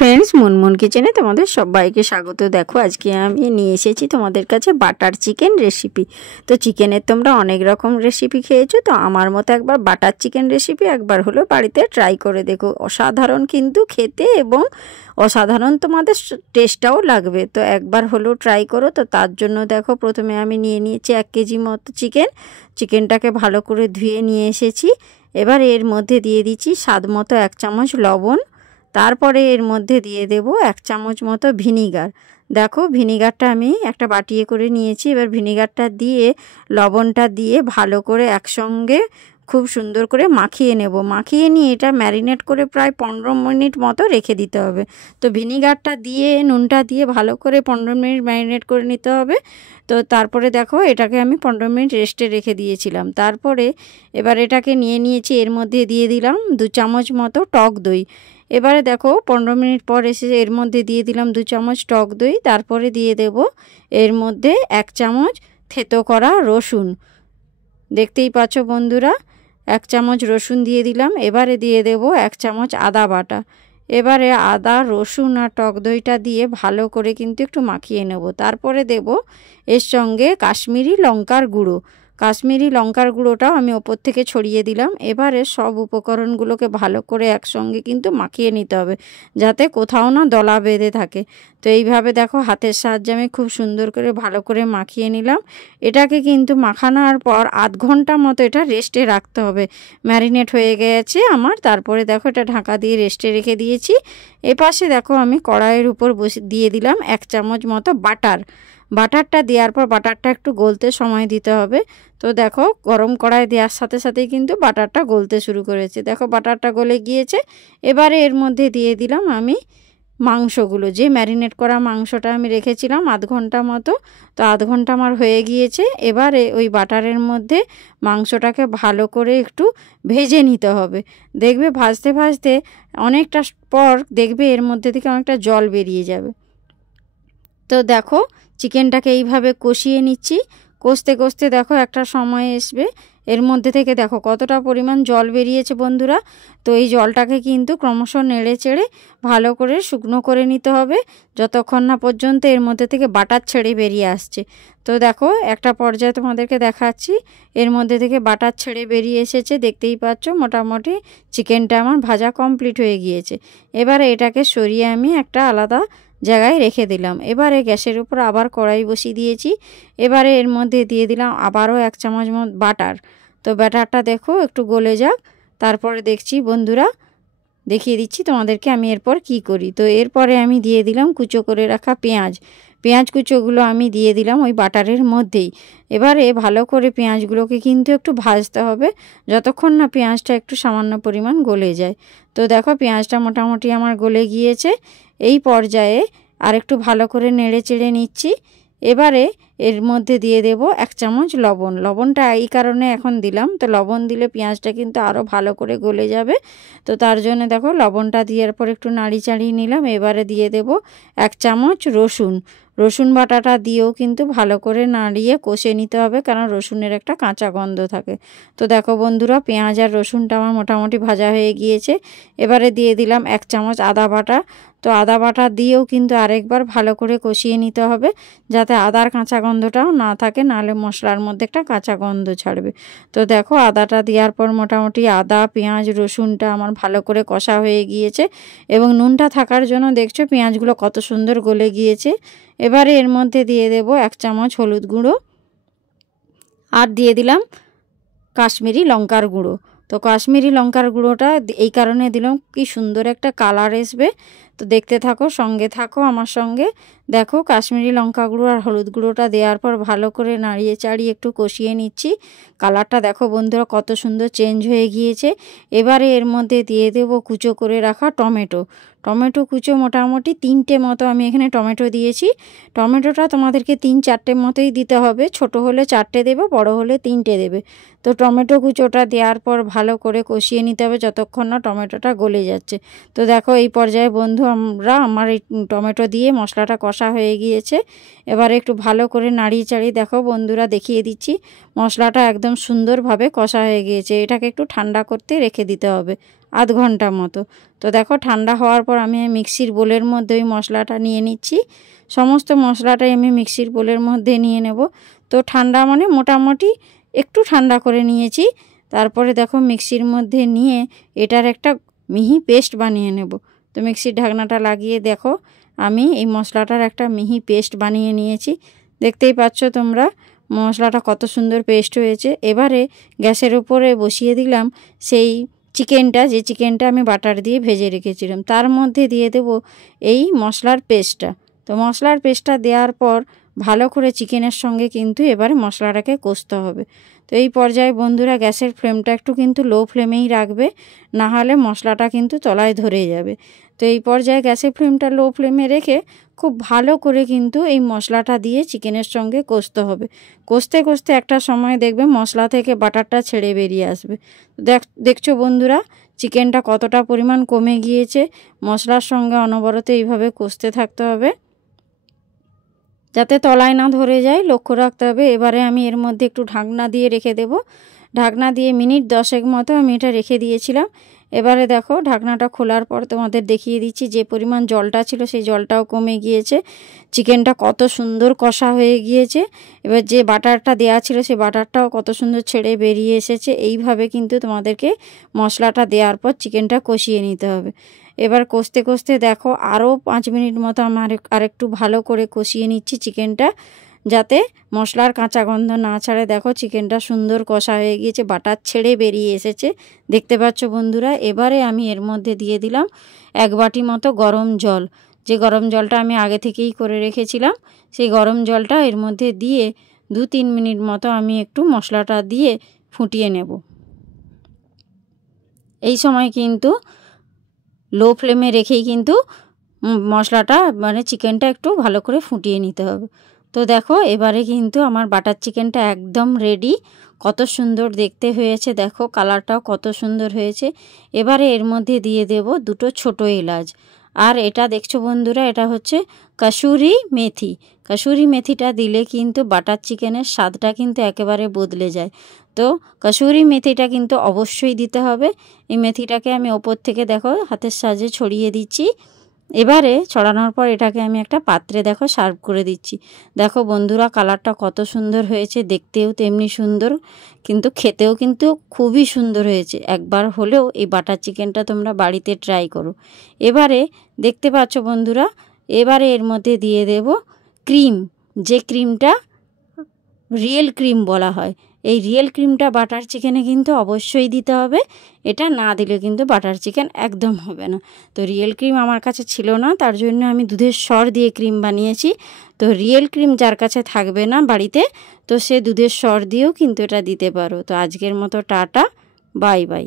Friends, Munmun কিচেনে তোমাদের সবাইকে স্বাগত। দেখো আজকে আমি নিয়ে এসেছি তোমাদের কাছে বাটার চিকেন রেসিপি। তো চিকেনের তোমরা অনেক রকম রেসিপি খেয়েছো, তো আমার মতো একবার বাটার চিকেন রেসিপি একবার হলো বাড়িতে ট্রাই করে দেখো। অসাধারণ কিন্তু খেতে, এবং অসাধারণ তোমাদের টেস্টটাও লাগবে। তো একবার হলো ট্রাই করো। তো তার জন্য দেখো প্রথমে আমি নিয়ে নিয়েছি 1 কেজি মতো চিকেনটাকে ভালো করে ধুয়ে নিয়ে এসেছি। এবার এর মধ্যে দিয়ে দিচ্ছি স্বাদ মতো 1 চামচ লবণ। তারপরে এর মধ্যে দিয়ে দেব 1 চামচ মতো ভিনিগার। দেখো ভিনিগারটা আমি একটা বাটিয়ে করে নিয়েছি। এবার ভিনিগারটা দিয়ে লবণটা দিয়ে ভালো করে একসঙ্গে খুব সুন্দর করে মাখিয়ে নেব। মাখিয়ে নিয়ে এটা ম্যারিনেট করে প্রায় 15 মিনিট মতো রেখে দিতে হবে। তো ভিনিগারটা দিয়ে নুনটা দিয়ে ভালো করে 15 মিনিট ম্যারিনেট করে নিতে হবে। তো তারপরে দেখো এটাকে আমি 15 মিনিট রেস্টে রেখে দিয়েছিলাম। তারপরে এবার এটাকে নিয়ে নিয়েছি, এর মধ্যে দিয়ে দিলাম 2 চামচ মতো টক দই। এবারে দেখো 15 মিনিট পর এসে এর মধ্যে দিয়ে দিলাম 2 চামচ টক দই। তারপরে দিয়ে দেব এর মধ্যে 1 চামচ থেতো করা রসুন। দেখতেই পাচ্ছ বন্ধুরা, 1 চামচ রসুন দিয়ে দিলাম। এবারে দিয়ে দেব 1 চামচ আদা বাটা। এবারে আদা, রসুন আর টক দইটা দিয়ে ভালো করে কিন্তু একটু মাখিয়ে নেব। তারপরে দেব এর সঙ্গে কাশ্মীরি লঙ্কার গুঁড়ো। কাশ্মীরি লঙ্কার গুঁড়োটাও আমি ওপর থেকে ছড়িয়ে দিলাম। এবারে সব উপকরণগুলোকে ভালো করে একসঙ্গে কিন্তু মাখিয়ে নিতে হবে, যাতে কোথাও না দলা বেঁধে থাকে। তো এইভাবে দেখো হাতের সাহায্যে আমি খুব সুন্দর করে ভালো করে মাখিয়ে নিলাম। এটাকে কিন্তু মাখানোর পর আধ ঘন্টা মতো এটা রেস্টে রাখতে হবে। ম্যারিনেট হয়ে গেছে আমার। তারপরে দেখো এটা ঢাকা দিয়ে রেস্টে রেখে দিয়েছি। এপাশে দেখো আমি কড়াইয়ের উপর দিয়ে দিলাম 1 চামচ মতো বাটারটা দেওয়ার পর বাটারটা একটু গলতে সময় দিতে হবে। তো দেখো গরম কড়াই দেওয়ার সাথে সাথেই কিন্তু বাটারটা গলতে শুরু করেছে। দেখো বাটারটা গলে গিয়েছে। এবারে এর মধ্যে দিয়ে দিলাম আমি মাংসগুলো, যে ম্যারিনেট করা মাংসটা আমি রেখেছিলাম আধ ঘন্টা মতো। তো আধ ঘন্টা আমার হয়ে গিয়েছে। এবারে ওই বাটারের মধ্যে মাংসটাকে ভালো করে একটু ভেজে নিতে হবে। দেখবে ভাজতে ভাজতে অনেকটা পর দেখবে এর মধ্যে থেকে অনেকটা জল বেরিয়ে যাবে। তো দেখো চিকেনটাকে এইভাবে কষিয়ে নিচ্ছি। কষতে কষতে দেখো একটা সময় আসবে, এর মধ্যে থেকে দেখো কতটা পরিমাণ জল বেরিয়েছে বন্ধুরা। তো এই জলটাকে কিন্তু ক্রমশ নেড়ে চেড়ে ভালো করে শুকনো করে নিতে হবে, যতক্ষণ না পর্যন্ত এর মধ্যে থেকে বাটার ছেড়ে বেরিয়ে আসছে। তো দেখো একটা পর্যায়ে তোমাদেরকে দেখাচ্ছি, এর মধ্যে থেকে বাটার ছেড়ে বেরিয়ে এসেছে। দেখতেই পাচ্ছ মোটামুটি চিকেনটা আমার ভাজা কমপ্লিট হয়ে গিয়েছে। এবারে এটাকে সরিয়ে আমি একটা আলাদা জায়গায় রেখে দিলাম। এবারে গ্যাসের উপর আবার কড়াই বসিয়ে দিয়েছি। এবারে এর মধ্যে দিয়ে দিলাম আবারও 1 চামচ মতো বাটার। তো ব্যাটারটা দেখো একটু গলে যাক। তারপরে দেখছি বন্ধুরা, দেখিয়ে দিচ্ছি তোমাদেরকে আমি এরপর কি করি। তো এরপরে আমি দিয়ে দিলাম কুচো করে রাখা পেঁয়াজ কুচোগুলো আমি দিয়ে দিলাম ওই বাটারের মধ্যেই। এবারে ভালো করে পেঁয়াজগুলোকে কিন্তু একটু ভাজতে হবে, যতক্ষণ না পেঁয়াজটা একটু সামান্য পরিমাণ গলে যায়। তো দেখো পেঁয়াজটা মোটামুটি আমার গলে গিয়েছে। এই পর্যায়ে আর একটু ভালো করে নেড়ে চেড়ে নিচ্ছি। এবারে এর মধ্যে দিয়ে দেব 1 চামচ লবণ। লবণটা এই কারণে এখন দিলাম, তো লবণ দিলে পেঁয়াজটা কিন্তু আরও ভালো করে গলে যাবে। তো তার জন্য দেখো লবণটা দেওয়ার পর একটু নাড়ি চাড়িয়ে নিলাম। এবারে দিয়ে দেব 1 চামচ রসুন বাটাটা দিয়েও কিন্তু ভালো করে নাড়িয়ে কষে নিতে হবে, কারণ রসুনের একটা কাঁচা গন্ধ থাকে। তো দেখো বন্ধুরা, পেঁয়াজ আর রসুনটা আমার মোটামুটি ভাজা হয়ে গিয়েছে। এবারে দিয়ে দিলাম 1 চামচ আদা বাটা। তো আদা বাটা দিয়েও কিন্তু আরেকবার ভালো করে কষিয়ে নিতে হবে, যাতে আদার কাঁচা গন্ধটাও না থাকে, নাহলে মশলার মধ্যে একটা কাঁচা গন্ধ ছাড়বে। তো দেখো আদাটা দেওয়ার পর মোটামুটি আদা, পেঁয়াজ, রসুনটা আমার ভালো করে কষা হয়ে গিয়েছে, এবং নুনটা থাকার জন্য দেখছো পেঁয়াজগুলো কত সুন্দর গলে গিয়েছে। এবারে এর মধ্যে দিয়ে দেব 1 চামচ হলুদ গুঁড়ো, আর দিয়ে দিলাম কাশ্মীরি লঙ্কার গুঁড়ো। তো কাশ্মীরি লঙ্কার গুঁড়োটা এই কারণে দিলাম, কি সুন্দর একটা কালার আসবে। তো দেখতে থাকো, সঙ্গে থাকো আমার সঙ্গে। দেখো কাশ্মীরি লঙ্কা গুঁড়ো আর হলুদ গুঁড়োটা দেওয়ার পর ভালো করে নাড়িয়ে চাড়িয়ে একটু কষিয়ে নিচ্ছি। কালারটা দেখো বন্ধুরা কত সুন্দর চেঞ্জ হয়ে গিয়েছে। এবারে এর মধ্যে দিয়ে দেব কুচো করে রাখা টমেটো কুচো মোটামুটি 3টে মতো আমি এখানে টমেটো দিয়েছি। টমেটোটা তোমাদেরকে 3-4টে মতোই দিতে হবে, ছোট হলে 4টে দেবে, বড় হলে 3টে দেবে। তো টমেটো কুচোটা দেওয়ার পর ভালো করে কষিয়ে নিতে হবে যতক্ষণ না টমেটোটা গলে যাচ্ছে। তো দেখো এই পর্যায়ে বন্ধু আমার এই টমেটো দিয়ে মশলাটা কষা হয়ে গিয়েছে। এবারে একটু ভালো করে নাড়িয়ে চাড়িয়ে দেখো বন্ধুরা, দেখিয়ে দিচ্ছি মশলাটা একদম সুন্দরভাবে কষা হয়ে গিয়েছে। এটাকে একটু ঠান্ডা করতে রেখে দিতে হবে আধ ঘন্টা মতো। তো দেখো ঠান্ডা হওয়ার পর আমি মিক্সির বোলের মধ্যে ওই মশলাটা নিয়ে নিচ্ছি। সমস্ত মশলাটাই আমি মিক্সির বোলের মধ্যে নিয়ে নেব। তো ঠান্ডা মানে মোটামুটি একটু ঠান্ডা করে নিয়েছি। তারপরে দেখো মিক্সির মধ্যে নিয়ে এটার একটা মিহি পেস্ট বানিয়ে নেব। তো মিক্সির ঢাকনাটা লাগিয়ে দেখো আমি এই মশলাটার একটা মিহি পেস্ট বানিয়ে নিয়েছি। দেখতেই পাচ্ছ তোমরা মশলাটা কত সুন্দর পেস্ট হয়েছে। এবারে গ্যাসের উপরে বসিয়ে দিলাম সেই চিকেনটা, যে চিকেনটা আমি বাটার দিয়ে ভেজে রেখেছিলাম। তার মধ্যে দিয়ে দেব এই মশলার পেস্টটা। তো মশলার পেস্টটা দেওয়ার পর ভালো করে চিকেনের সঙ্গে কিন্তু এবারে মশলাটাকে কষতে হবে। তো এই পর্যায়ে বন্ধুরা গ্যাসের ফ্লেমটা একটু কিন্তু লো ফ্লেমেই রাখবে, না হলে মশলাটা কিন্তু তলায় ধরে যাবে। তো এই পর্যায়ে গ্যাসের ফ্লেমটা লো ফ্লেমে রেখে খুব ভালো করে কিন্তু এই মশলাটা দিয়ে চিকেনের সঙ্গে কষতে হবে। কষতে কষতে একটা সময় দেখবে মশলা থেকে বাটারটা ছেড়ে বেরিয়ে আসবে। দেখছো বন্ধুরা চিকেনটা কতটা পরিমাণ কমে গিয়েছে। মশলার সঙ্গে অনবরত এইভাবে কষতে থাকতে হবে যাতে তলায় না ধরে যায়, লক্ষ্য রাখতে হবে। এবারে আমি এর মধ্যে একটু ঢাকনা দিয়ে রেখে দেব। ঢাকনা দিয়ে মিনিট 10 মতো আমি এটা রেখে দিয়েছিলাম। এবারে দেখো ঢাকনাটা খোলার পর তোমাদের দেখিয়ে দিচ্ছি যে পরিমাণ জলটা ছিল সেই জলটাও কমে গিয়েছে। চিকেনটা কত সুন্দর কষা হয়ে গিয়েছে। এবার যে বাটারটা দেওয়া ছিল সেই বাটারটাও কত সুন্দর ছেড়ে বেরিয়ে এসেছে। এইভাবে কিন্তু তোমাদেরকে মশলাটা দেওয়ার পর চিকেনটা কষিয়ে নিতে হবে। এবার কষতে কষতে দেখো আরও 5 মিনিট মতো আমার আরেকটু ভালো করে কষিয়ে নিচ্ছি চিকেনটা, যাতে মশলার কাঁচা গন্ধ না ছাড়ে। দেখো চিকেনটা সুন্দর কষা হয়ে গিয়েছে, বাটার ছেড়ে বেরিয়ে এসেছে, দেখতে পাচ্ছ বন্ধুরা। এবারে আমি এর মধ্যে দিয়ে দিলাম 1 বাটি মতো গরম জল। যে গরম জলটা আমি আগে থেকেই করে রেখেছিলাম সেই গরম জলটা এর মধ্যে দিয়ে 2-3 মিনিট মতো আমি একটু মশলাটা দিয়ে ফুটিয়ে নেব। এই সময় কিন্তু লো ফ্লেমে রেখেই কিন্তু মশলাটা মানে চিকেনটা একটু ভালো করে ফুটিয়ে নিতে হবে। তো দেখো এবারে কিন্তু আমার বাটার চিকেনটা একদম রেডি। কত সুন্দর দেখতে হয়েছে, দেখো কালারটাও কত সুন্দর হয়েছে। এবারে এর মধ্যে দিয়ে দেব 2টো ছোটো এলাচ। আর এটা দেখছো বন্ধুরা, এটা হচ্ছে কাসুরি মেথি। কাসুরি মেথিটা দিলে কিন্তু বাটার চিকেনের স্বাদটা কিন্তু একেবারে বদলে যায়। তো কাসুরি মেথিটা কিন্তু অবশ্যই দিতে হবে। এই মেথিটাকে আমি ওপর থেকে দেখো হাতের সাহায্যে ছড়িয়ে দিচ্ছি। এবারে ছড়ানোর পর এটাকে আমি একটা পাত্রে দেখো সার্ভ করে দিচ্ছি। দেখো বন্ধুরা কালারটা কত সুন্দর হয়েছে, দেখতেও তেমনি সুন্দর, কিন্তু খেতেও কিন্তু খুবই সুন্দর হয়েছে। একবার হলেও এই বাটার চিকেনটা তোমরা বাড়িতে ট্রাই করো। এবারে দেখতে পাচ্ছ বন্ধুরা, এবারে এর মধ্যে দিয়ে দেব ক্রিম, যে ক্রিমটা রিয়েল ক্রিম বলা হয়। এই রিয়েল ক্রিমটা বাটার চিকেনে কিন্তু অবশ্যই দিতে হবে। এটা না দিলে কিন্তু বাটার চিকেন একদম হবে না। তো রিয়েল ক্রিম আমার কাছে ছিল না, তার জন্য আমি দুধের সর দিয়ে ক্রিম বানিয়েছি। তো রিয়েল ক্রিম যার কাছে থাকবে না বাড়িতে, তো সে দুধের সর দিয়েও কিন্তু এটা দিতে পারো। তো আজকের মতো টাটা, বাই বাই।